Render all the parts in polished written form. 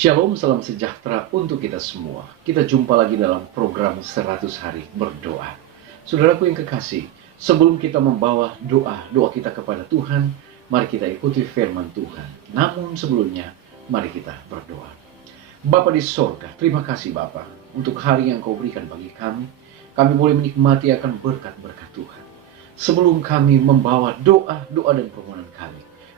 Shalom, salam sejahtera untuk kita semua. Kita jumpa lagi dalam program 100 hari berdoa. Saudaraku yang kekasih, sebelum kita membawa doa kita kepada Tuhan, mari kita ikuti firman Tuhan. Namun sebelumnya, mari kita berdoa. Bapa di sorga, terima kasih Bapa untuk hari yang Kau berikan bagi kami. Kami boleh menikmati akan berkat-berkat Tuhan. Sebelum kami membawa doa dan permohonan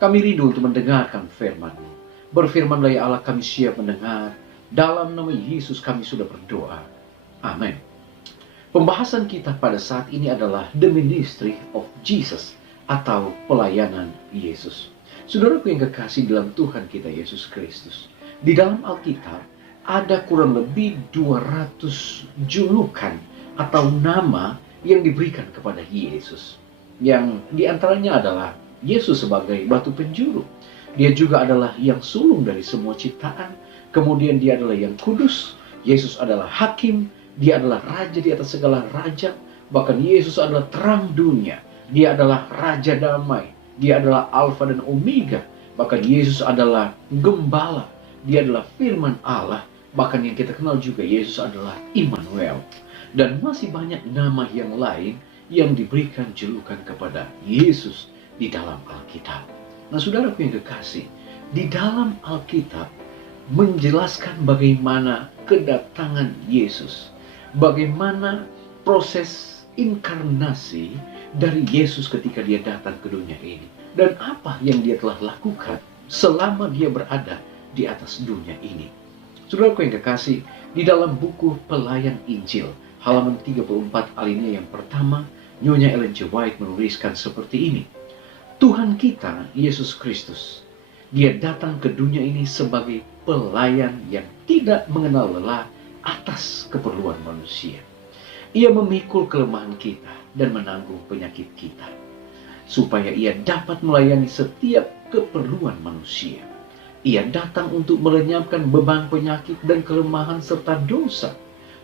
kami rindu untuk mendengarkan firman-Mu. Berfirmanlah ya Allah, kami siap mendengar. Dalam nama Yesus kami sudah berdoa. Amin. Pembahasan kita pada saat ini adalah The Ministry of Jesus, atau pelayanan Yesus. Saudaraku yang kekasih dalam Tuhan kita Yesus Kristus, di dalam Alkitab ada kurang lebih 200 julukan atau nama yang diberikan kepada Yesus. Yang diantaranya adalah Yesus sebagai batu penjuru. Dia juga adalah yang sulung dari semua ciptaan. Kemudian dia adalah yang kudus. Yesus adalah hakim. Dia adalah raja di atas segala raja. Bahkan Yesus adalah terang dunia. Dia adalah raja damai. Dia adalah Alfa dan Omega. Bahkan Yesus adalah gembala. Dia adalah firman Allah. Bahkan yang kita kenal juga Yesus adalah Immanuel. Dan masih banyak nama yang lain yang diberikan julukan kepada Yesus di dalam Alkitab. Nah, saudaraku yang kekasih, di dalam Alkitab menjelaskan bagaimana kedatangan Yesus, bagaimana proses inkarnasi dari Yesus ketika dia datang ke dunia ini, dan apa yang dia telah lakukan selama dia berada di atas dunia ini. Saudaraku yang kekasih, di dalam buku Pelayan Injil, halaman 34 alinea yang pertama, Nyonya Ellen G. White menuliskan seperti ini. Tuhan kita, Yesus Kristus, dia datang ke dunia ini sebagai pelayan yang tidak mengenal lelah atas keperluan manusia. Ia memikul kelemahan kita dan menanggung penyakit kita, supaya ia dapat melayani setiap keperluan manusia. Ia datang untuk melenyapkan beban penyakit dan kelemahan serta dosa.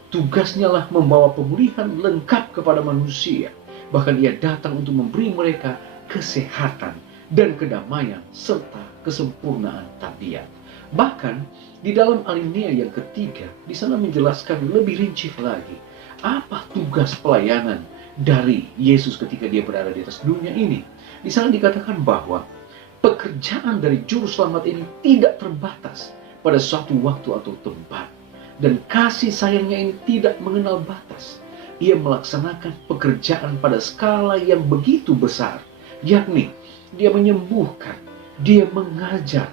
Tugasnya lah membawa pemulihan lengkap kepada manusia. Bahkan ia datang untuk memberi mereka kesehatan dan kedamaian serta kesempurnaan tabiat. Bahkan di dalam alinea yang ketiga, di sana menjelaskan lebih rinci lagi apa tugas pelayanan dari Yesus ketika dia berada di atas dunia ini. Di sana dikatakan bahwa pekerjaan dari juru selamat ini tidak terbatas pada suatu waktu atau tempat, dan kasih sayangnya ini tidak mengenal batas. Ia melaksanakan pekerjaan pada skala yang begitu besar, yakni dia menyembuhkan, dia mengajar,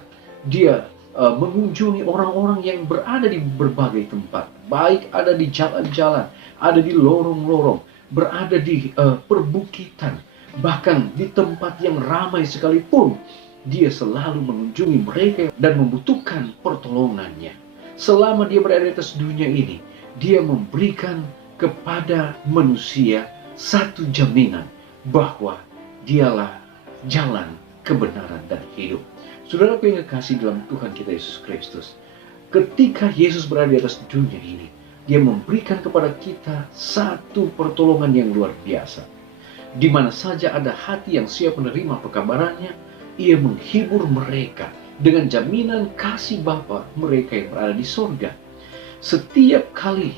dia mengunjungi orang-orang yang berada di berbagai tempat, baik ada di jalan-jalan, ada di lorong-lorong, berada di perbukitan, bahkan di tempat yang ramai sekalipun, dia selalu mengunjungi mereka dan membutuhkan pertolongannya. Selama dia berada di atas dunia ini, dia memberikan kepada manusia satu jaminan bahwa dialah jalan, kebenaran, dan hidup. Saudaraku yang kekasih dalam Tuhan kita Yesus Kristus, ketika Yesus berada di atas dunia ini, dia memberikan kepada kita satu pertolongan yang luar biasa. Di mana saja ada hati yang siap menerima pekabarannya, ia menghibur mereka dengan jaminan kasih Bapa mereka yang berada di sorga. Setiap kali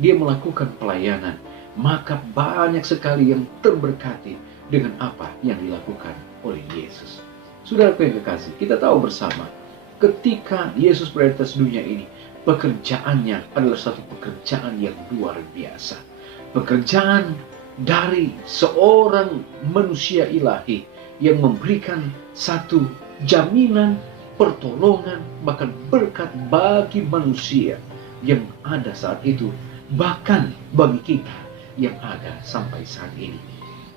dia melakukan pelayanan, maka banyak sekali yang terberkati dengan apa yang dilakukan oleh Yesus. Saudaraku yang kekasih, kita tahu bersama, ketika Yesus berada di atas dunia ini, pekerjaannya adalah satu pekerjaan yang luar biasa. Pekerjaan dari seorang manusia ilahi yang memberikan satu jaminan, pertolongan, bahkan berkat bagi manusia yang ada saat itu, bahkan bagi kita yang ada sampai saat ini.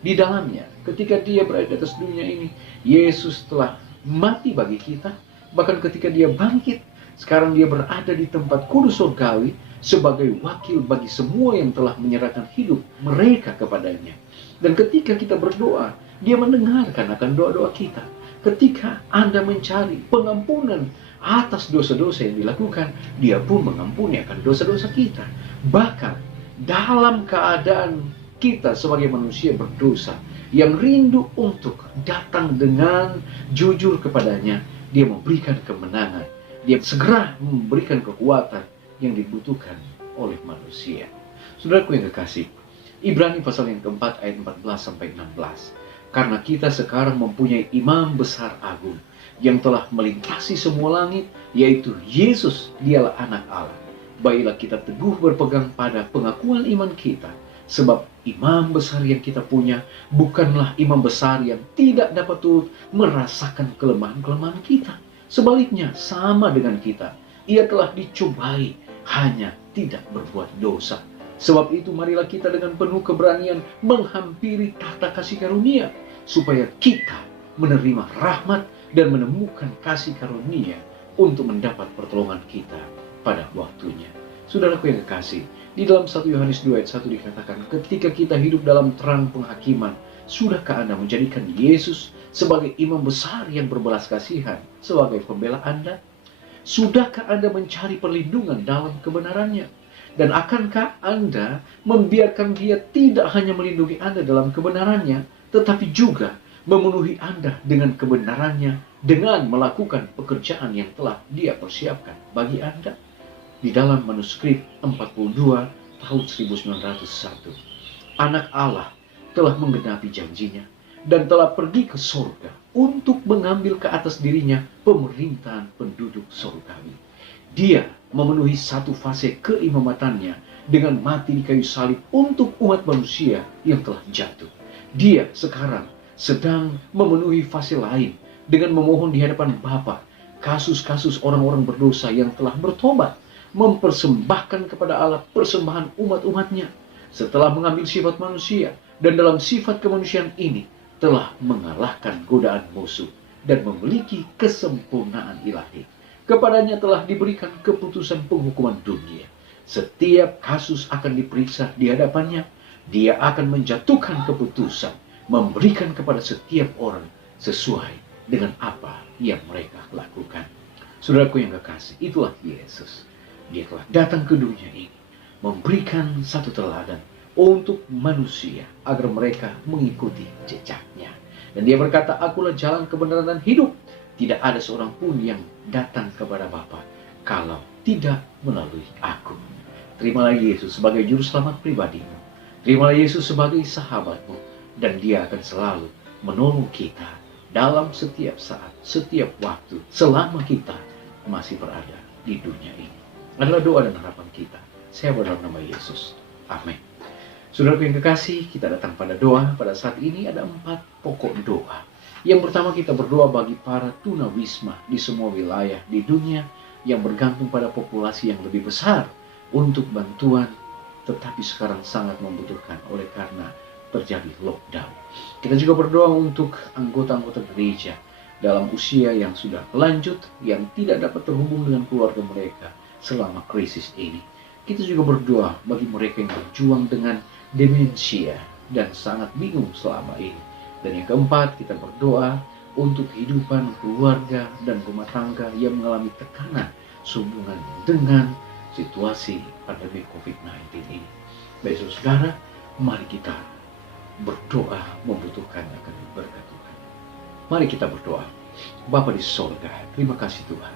Di dalamnya, ketika dia berada di atas dunia ini, Yesus telah mati bagi kita. Bahkan ketika dia bangkit, sekarang dia berada di tempat kudus surgawi sebagai wakil bagi semua yang telah menyerahkan hidup mereka kepadanya. Dan ketika kita berdoa, dia mendengarkan akan doa-doa kita. Ketika Anda mencari pengampunan atas dosa-dosa yang dilakukan, dia pun mengampuni akan dosa-dosa kita. Bahkan dalam keadaan kita sebagai manusia berdosa yang rindu untuk datang dengan jujur kepadanya, dia memberikan kemenangan Dia segera memberikan kekuatan yang dibutuhkan oleh manusia. Saudaraku yang kekasih, Ibrani pasal yang keempat ayat 14 sampai 16. Karena kita sekarang mempunyai imam besar agung yang telah melintasi semua langit, yaitu Yesus, dialah anak Allah. Baiklah kita teguh berpegang pada pengakuan iman kita, sebab imam besar yang kita punya bukanlah imam besar yang tidak dapat turut merasakan kelemahan-kelemahan kita. Sebaliknya, sama dengan kita, ia telah dicobai, hanya tidak berbuat dosa. Sebab itu marilah kita dengan penuh keberanian menghampiri tahta kasih karunia, supaya kita menerima rahmat dan menemukan kasih karunia untuk mendapat pertolongan kita pada waktunya. Saudaraku yang kekasih, di dalam 1 Yohanes 2 ayat 1 dikatakan, ketika kita hidup dalam terang penghakiman, sudahkah Anda menjadikan Yesus sebagai imam besar yang berbelas kasihan sebagai pembela Anda? Sudahkah Anda mencari perlindungan dalam kebenarannya? Dan akankah Anda membiarkan Dia tidak hanya melindungi Anda dalam kebenarannya, tetapi juga memenuhi Anda dengan kebenarannya dengan melakukan pekerjaan yang telah Dia persiapkan bagi Anda? Di dalam manuskrip 42 tahun 1901, Anak Allah telah menggenapi janjinya dan telah pergi ke surga untuk mengambil ke atas dirinya pemerintahan penduduk surgawi. Dia memenuhi satu fase keimamatannya dengan mati di kayu salib untuk umat manusia yang telah jatuh. Dia sekarang sedang memenuhi fase lain dengan memohon di hadapan Bapa kasus-kasus orang-orang berdosa yang telah bertobat, mempersembahkan kepada Allah persembahan umat-umatnya. Setelah mengambil sifat manusia dan dalam sifat kemanusiaan ini telah mengalahkan godaan musuh dan memiliki kesempurnaan ilahi. Kepadanya telah diberikan keputusan penghukuman dunia. Setiap kasus akan diperiksa di hadapannya. Dia akan menjatuhkan keputusan, memberikan kepada setiap orang sesuai dengan apa yang mereka lakukan. Saudaraku yang kekasih, itulah Yesus. Dia telah datang ke dunia ini, memberikan satu teladan untuk manusia agar mereka mengikuti jejaknya. Dan dia berkata, akulah jalan, kebenaran, dan hidup. Tidak ada seorang pun yang datang kepada Bapa kalau tidak melalui aku. Terimalah Yesus sebagai juru selamat pribadimu. Terimalah Yesus sebagai sahabatmu. Dan Dia akan selalu menolong kita dalam setiap saat, setiap waktu, selama kita masih berada di dunia ini. Adalah doa dan harapan kita. Saya berdoa dalam nama Yesus. Amin. Saudaraku yang kekasih, kita datang pada doa. Pada saat ini ada 4 pokok doa. Yang pertama, kita berdoa bagi para tunawisma di semua wilayah di dunia yang bergantung pada populasi yang lebih besar untuk bantuan, tetapi sekarang sangat membutuhkan oleh karena terjadi lockdown. Kita juga berdoa untuk anggota-anggota gereja dalam usia yang sudah lanjut, yang tidak dapat terhubung dengan keluarga mereka selama krisis ini. Kita juga berdoa bagi mereka yang berjuang dengan demensia dan sangat bingung selama ini. Dan yang keempat, kita berdoa untuk kehidupan keluarga dan rumah tangga yang mengalami tekanan sehubungan dengan situasi pandemi COVID-19 ini. Baik saudara, mari kita berdoa membutuhkan akan berkat Tuhan. Mari kita berdoa. Bapa di sorga, terima kasih Tuhan.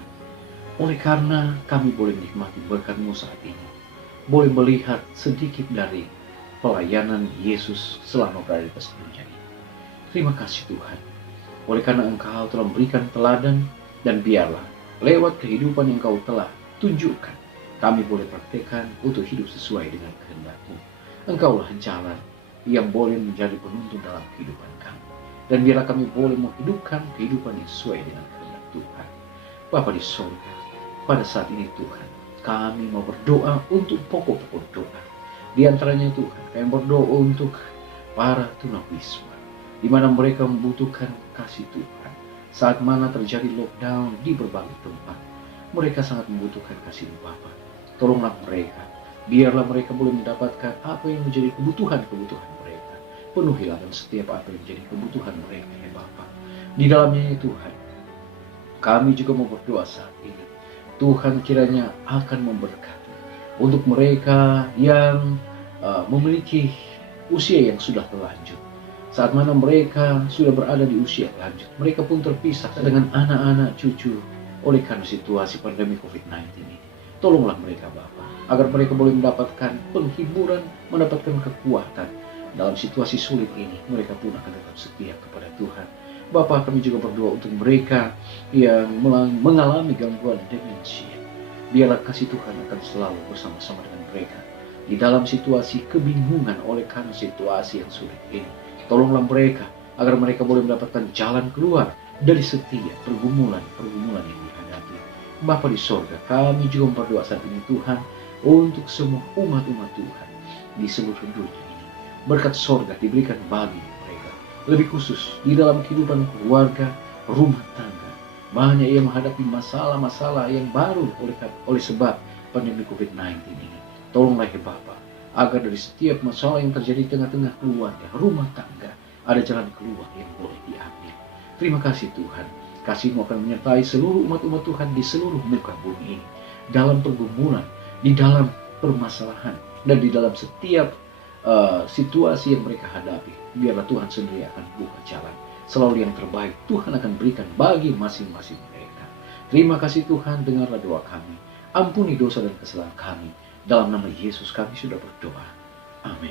Oleh karena kami boleh menikmati berkat-Mu saat ini, boleh melihat sedikit dari pelayanan Yesus selama berada di atas dunia ini. Terima kasih Tuhan, oleh karena Engkau telah memberikan teladan, dan biarlah lewat kehidupan yang Engkau telah tunjukkan, kami boleh praktekkan untuk hidup sesuai dengan kehendak-Mu. Engkaulah jalan yang boleh menjadi penuntun dalam kehidupan kami, dan biarlah kami boleh menghidupkan kehidupan yang sesuai dengan kehendak Tuhan. Bapa di surga, pada saat ini Tuhan, kami mau berdoa untuk pokok-pokok doa. Di antaranya Tuhan, kami berdoa untuk para tunawisma, di mana mereka membutuhkan kasih Tuhan. Saat mana terjadi lockdown di berbagai tempat, mereka sangat membutuhkan kasih Bapa. Tolonglah mereka, biarlah mereka boleh mendapatkan apa yang menjadi kebutuhan-kebutuhan mereka. Penuhilah dan setiap apa yang menjadi kebutuhan mereka, ya Bapa. Di dalamnya ya Tuhan, kami juga mau berdoa saat ini. Tuhan kiranya akan memberkati untuk mereka yang memiliki usia yang sudah terlanjut. Saat mana mereka sudah berada di usia lanjut, mereka pun terpisah dengan anak-anak, cucu, oleh karena situasi pandemi COVID-19 ini. Tolonglah mereka Bapa, agar mereka boleh mendapatkan penghiburan, mendapatkan kekuatan. Dalam situasi sulit ini, mereka pun akan tetap setia kepada Tuhan. Bapa, kami juga berdoa untuk mereka yang mengalami gangguan demensia. Biarlah kasih Tuhan akan selalu bersama-sama dengan mereka di dalam situasi kebingungan oleh karena situasi yang sulit ini. Tolonglah mereka agar mereka boleh mendapatkan jalan keluar dari setiap pergumulan yang dihadapi. Bapa di sorga, kami juga berdoa saat ini Tuhan untuk semua umat-umat Tuhan di seluruh dunia ini. Berkat sorga diberikan bagi mereka, lebih khusus di dalam kehidupan keluarga, rumah tangga. Banyak yang menghadapi masalah-masalah yang baru oleh sebab pandemi COVID-19 ini. Tolonglah ya Bapa, agar dari setiap masalah yang terjadi di tengah-tengah keluarga, rumah tangga, ada jalan keluar yang boleh diambil. Terima kasih Tuhan. Kasih-Mu akan menyertai seluruh umat-umat Tuhan di seluruh muka bumi ini. Dalam pergumulan, di dalam permasalahan, dan di dalam setiap situasi yang mereka hadapi. Biarlah Tuhan sendiri akan buka jalan. Selalu yang terbaik Tuhan akan berikan bagi masing-masing mereka. Terima kasih Tuhan, dengarlah doa kami. Ampuni dosa dan kesalahan kami. Dalam nama Yesus kami sudah berdoa. Amin.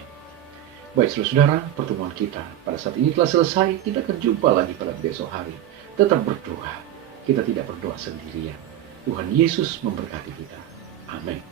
Baik saudara, pertemuan kita pada saat ini telah selesai. Kita akan jumpa lagi pada besok hari. Tetap berdoa. Kita tidak berdoa sendirian. Tuhan Yesus memberkati kita. Amin.